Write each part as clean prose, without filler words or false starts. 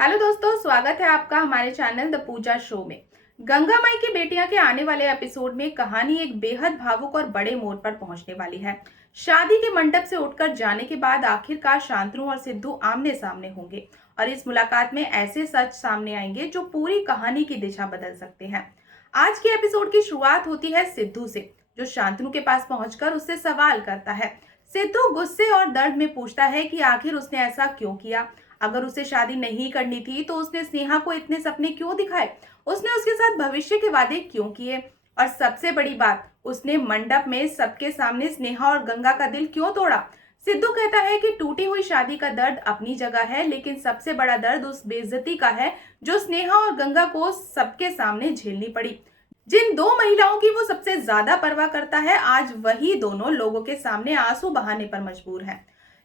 Hello दोस्तों, स्वागत है आपका हमारे चैनल द पूजा शो में। गंगा माई की बेटियां के आने वाले एपिसोड में कहानी एक बेहद भावुक और बड़े मोड़ पर पहुंचने वाली है। शादी के मंडप से उठकर जाने के बाद आखिरकार शांतनु और सिद्धू आमने सामने होंगे और इस मुलाकात में ऐसे सच सामने आएंगे जो पूरी कहानी की दिशा बदल सकते हैं। आज के एपिसोड की शुरुआत होती है सिद्धू से, जो शांतनु के पास पहुंचकर उससे सवाल करता है। सिद्धू गुस्से और दर्द में पूछता है कि आखिर उसने ऐसा क्यों किया। अगर उसे शादी नहीं करनी थी तो उसने स्नेहा को इतने सपने क्यों दिखाए, उसने उसके साथ भविष्य के वादे क्यों किए, और सबसे बड़ी बात, उसने मंडप में सबके सामने स्नेहा और गंगा का दिल क्यों तोड़ा। सिद्धू कहता है कि टूटी हुई शादी का दर्द अपनी जगह है, लेकिन सबसे बड़ा दर्द उस बेइज्जती का है जो स्नेहा और गंगा को सबके सामने झेलनी पड़ी। जिन दो महिलाओं की वो सबसे ज्यादा परवाह करता है, आज वही दोनों लोगों के सामने आंसू बहाने पर मजबूर है।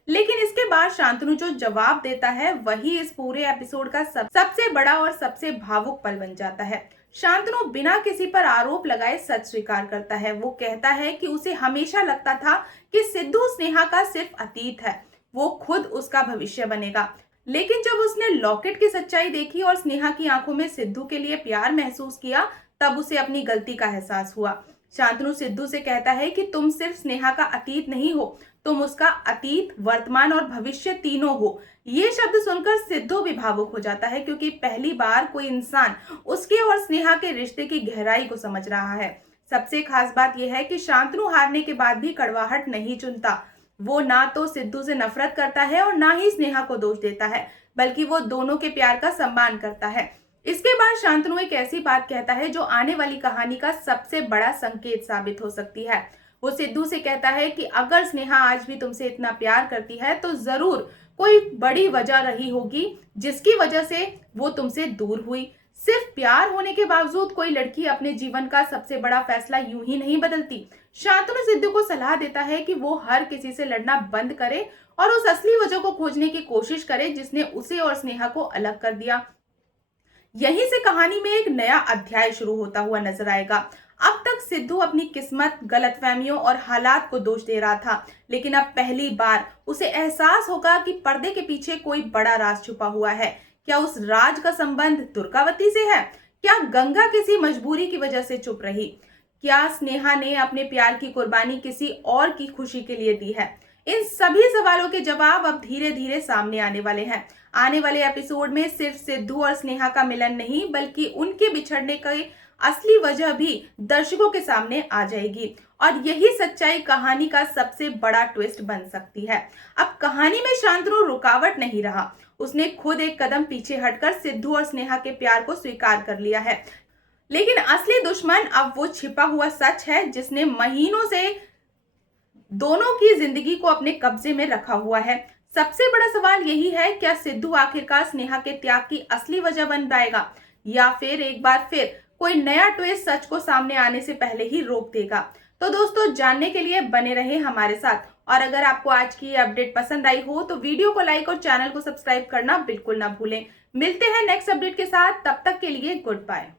लेकिन इसके बाद शांतनु जो जवाब देता है वही इस पूरे एपिसोड का सबसे बड़ा और सबसे भावुक पल बन जाता है। शांतनु बिना किसी पर आरोप लगाए सच स्वीकार करता है। वो कहता है कि उसे हमेशा लगता था कि सिद्धू स्नेहा का सिर्फ अतीत है, वो खुद उसका भविष्य बनेगा। लेकिन जब उसने लॉकेट की सच्चाई देखी और स्नेहा की आंखों में सिद्धू के लिए प्यार महसूस किया, तब उसे अपनी गलती का एहसास हुआ। शांतनु सिद्धू से कहता है कि तुम सिर्फ स्नेहा का अतीत नहीं हो, तुम उसका अतीत, वर्तमान और भविष्य तीनों हो। ये शब्द सुनकर सिद्धू भी भावुक हो जाता है, क्योंकि पहली बार कोई इंसान उसके और स्नेहा के रिश्ते की गहराई को समझ रहा है। सबसे खास बात यह है कि शांतनु हारने के बाद भी कड़वाहट नहीं चुनता। वो ना तो सिद्धू से नफरत करता है और ना ही स्नेहा को दोष देता है, बल्कि वो दोनों के प्यार का सम्मान करता है। इसके बाद शांतनु एक ऐसी बात कहता है जो आने वाली कहानी का सबसे बड़ा संकेत साबित हो सकती है। वो सिद्धू से कहता है कि अगर स्नेहा आज भी तुमसे इतना प्यार करती है तो जरूर कोई बड़ी वजह रही होगी जिसकी वजह से वो तुमसे दूर हुई। सिर्फ प्यार होने के बावजूद कोई लड़की अपने जीवन का सबसे बड़ा फैसला यूं ही नहीं बदलती। शांतनु सिद्धू को सलाह देता है कि वो हर किसी से लड़ना बंद करे और उस असली वजह को खोजने की कोशिश करे जिसने उसे और स्नेहा को अलग कर दिया। यहीं से कहानी में एक नया अध्याय शुरू होता हुआ नजर आएगा। अब तक सिद्धू अपनी किस्मत, गलतफहमियों और हालात को दोष दे रहा था, लेकिन अब पहली बार उसे एहसास होगा कि पर्दे के पीछे कोई बड़ा राज छुपा हुआ है। क्या उस राज का संबंध दुर्गावती से है? क्या गंगा किसी मजबूरी की वजह से चुप रही? क्या स्नेहा ने अपने प्यार की कुर्बानी किसी और की खुशी के लिए दी है? इन सभी सवालों के जवाब अब धीरे धीरे सामने आने वाले हैं। आने वाले एपिसोड में सिर्फ सिद्धू और स्नेहा का मिलन नहीं, बल्कि उनके बिछड़ने की असली वजह भी दर्शकों के सामने आ जाएगी, और यही सच्चाई कहानी का सबसे बड़ा ट्विस्ट बन सकती है। अब कहानी में शांतनु रुकावट नहीं रहा, उसने खुद एक कदम पीछे हटकर सिद्धू और स्नेहा के प्यार को स्वीकार कर लिया है। लेकिन असली दुश्मन अब वो छिपा हुआ सच है जिसने महीनों से दोनों की जिंदगी को अपने कब्जे में रखा हुआ है। सबसे बड़ा सवाल यही है, क्या सिद्धू आखिरकार स्नेहा के त्याग की असली वजह बन पाएगा, या फिर एक बार फिर कोई नया ट्विस्ट सच को सामने आने से पहले ही रोक देगा। तो दोस्तों, जानने के लिए बने रहे हमारे साथ, और अगर आपको आज की ये अपडेट पसंद आई हो तो वीडियो को लाइक और चैनल को सब्सक्राइब करना बिल्कुल ना भूलें। मिलते हैं नेक्स्ट अपडेट के साथ, तब तक के लिए गुड बाय।